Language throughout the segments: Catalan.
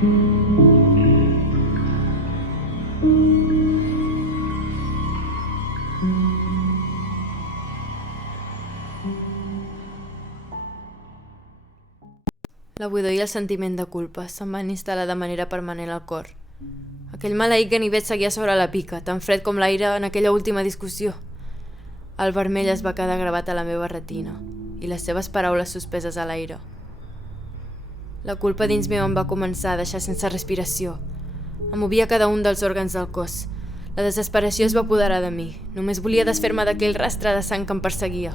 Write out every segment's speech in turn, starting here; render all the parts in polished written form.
La buidor i el sentiment de culpa se'm van instal·lar de manera permanent al cor. Aquell maleït ganivet seguia sobre la pica, tan fred com l'aire en aquella última discussió. El vermell es va quedar gravat a la meva retina i les seves paraules suspeses a l'aire. La culpa dins meu em va començar a deixar sense respiració. Em movia cada un dels òrgans del cos. La desesperació es va apoderar de mi. Només volia desfer-me d'aquell rastre de sang que em perseguia.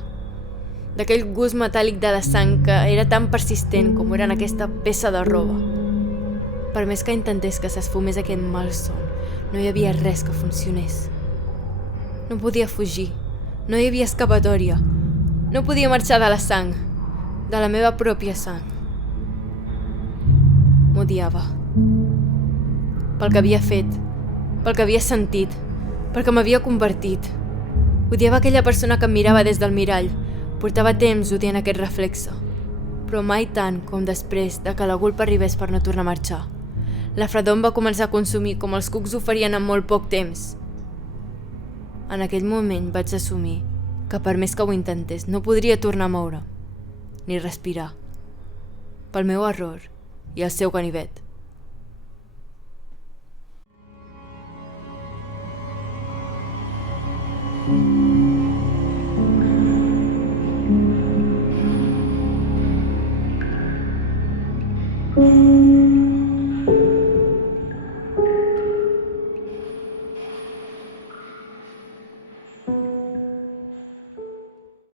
D'aquell gust metàl·lic de la sang que era tan persistent com era en aquesta peça de roba. Per més que intentés que s'esfumés aquest malson, no hi havia res que funcionés. No podia fugir, no hi havia escapatòria. No podia marxar de la sang, de la meva pròpia sang. M'odiava. Pel que havia fet, pel que havia sentit, perquè m'havia convertit. Odiava aquella persona que em mirava des del mirall. Portava temps odiant aquest reflexe, però mai tant com després de que la culpa arribés per no tornar a marxar. La fredor em va començar a consumir com els cucs ho farien en molt poc temps. En aquell moment vaig assumir que per més que ho intentés no podria tornar a moure, ni respirar, pel meu error i el seu ganivet.